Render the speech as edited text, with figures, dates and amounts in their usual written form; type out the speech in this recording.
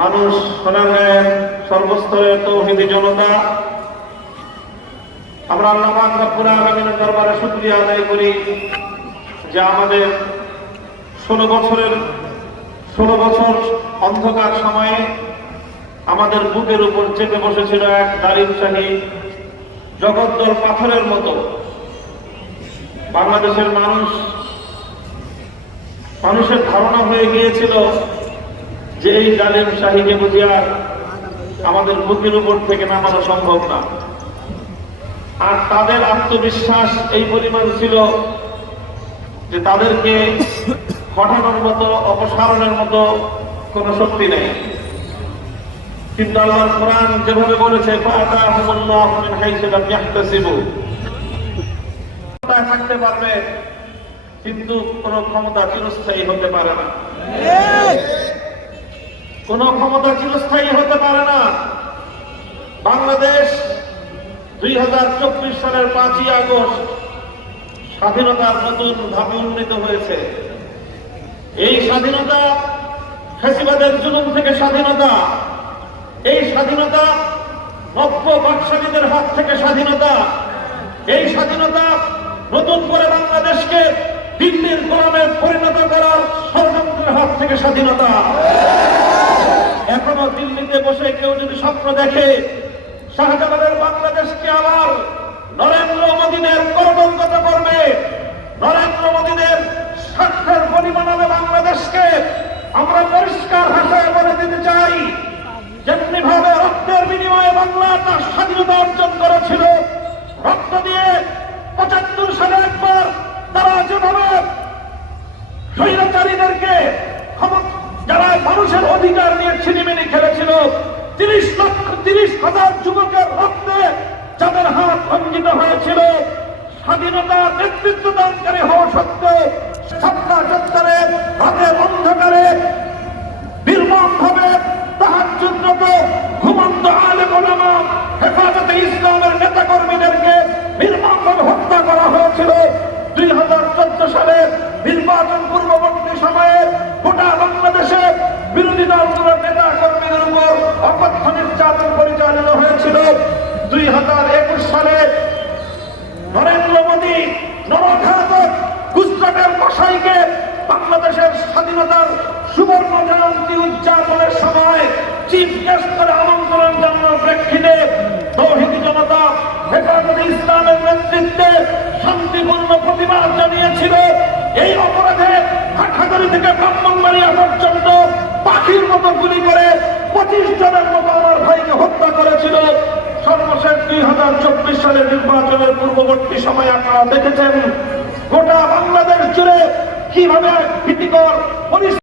মানুষ, সোনারগাঁয়ের সর্বস্তরের তৌহিদি জনতা, আমরা আল্লাহ পাক রব্বুল আলামিনের দরবারে শুকরিয়া আদায় করি যে আমাদের 16 বছর অন্ধকার সময়ে আমাদের বুকের উপর চেপে বসেছিল এক জালিমশাহী জগদ্দল পাথরের মতো। বাংলাদেশের মানুষের ধারণা হয়ে গিয়েছিল যে এই জালিম শাহীকে বুঝিয়া আমাদের বুকের উপর থেকে নামানো সম্ভব না। আর তাদের আত্মবিশ্বাস এই পরিমাণ ছিল যে তাদেরকে হটানোর মতো, অপসারণের মতো কোন শক্তি নেই। কিন্তু আল্লাহর কোরআন যেভাবে বলেছে, ফাআতাহুমুল্লাহু মিন হাইসু লাম ইয়াহতাসিবু, থাকতে পারবে কিন্তু কোন ক্ষমতা চিরস্থায়ী হতে পারে না। কোন ক্ষমতা চিরস্থায়ী হতে পারে না। বাংলাদেশ 2024 সালের 5ই আগস্ট স্বাধীনতার নতুন ধাপে উন্নীত হয়েছে। এই স্বাধীনতা ফ্যাসিবাদের জুলুম থেকে স্বাধীনতা, এই স্বাধীনতা নব্য বাকশালীদের হাত থেকে স্বাধীনতা, এই স্বাধীনতা নতুন করে বাংলাদেশকে দিল্লির গোলামে পরিণত করার ষড়যন্ত্রের হাত থেকে স্বাধীনতা। এখনো দিল্লিতে বসে কেউ যদি স্বপ্ন দেখে শাহজালালের বাংলাদেশকে আবার নরেন্দ্র মোদীদের করদলগত করবে, নরেন্দ্র মোদীদের স্বার্থের বলি বানাবে বাংলাদেশকে, আমরা পরিষ্কার ভাষায় বলে দিতে চাই, যেমনি ভাবে রক্তের বিনিময়ে বাংলা তার স্বাধীনতা অর্জন করেছিল, রক্ত দিয়ে 75 সালে একবার তারা যেভাবে স্বৈরাচারীদেরকে যারা মানুষের অধিকার নিয়ে ছিনিমিনি খেলেছিল, 30,000 যুবকের রক্তে যাদের হাত ভঞ্জিত হয়েছিল, স্বাধীনতা নেতৃত্ব দানকারী হওয়া সত্ত্বেও সত্তা চত্বরে রাতে অন্ধকারে নির্মম ভাবে তাহাজ্জুদরত ঘুমন্ত আলেম ওলামা, হেফাজতে ইসলামের নেতা কর্মীদেরকে নির্মম ভাবে হত্যা করা হয়েছিল। 2014 সালে নির্বাচন পূর্ববর্তী সময়ে গোটা বাংলাদেশে বিরোধী দলগুলোর নেতা কর্মীদের উপর অকথ্য নির্যাতন পরিচালিত হয়েছিল। 2021 সালে নরেন্দ্র মোদী নরঘাতক গুজরাটের কসাইকে বাংলাদেশের স্বাধীনতার সুবর্ণ জয়ন্তী উদযাপনের সময় চিফ গেস্ট করে আমন্ত্রণ জানানোর প্রেক্ষিতে তৌহিদি জনতা হেফাজতে ইসলামের নেতৃত্বে শান্তিপূর্ণ প্রতিবাদ জানিয়েছিল। এই অপরাধে হাটহাজারী থেকে ব্রাহ্মণবাড়িয়া পর্যন্ত পাখির মতো গুলি করে 25 জনের মতো আমার ভাইকে হত্যা করেছিল। সর্বশেষ 2024 সালের নির্বাচনের পূর্ববর্তী সময় আপনারা দেখেছেন গোটা বাংলাদেশ জুড়ে কিভাবে ভীতিকর পরিস্থিতি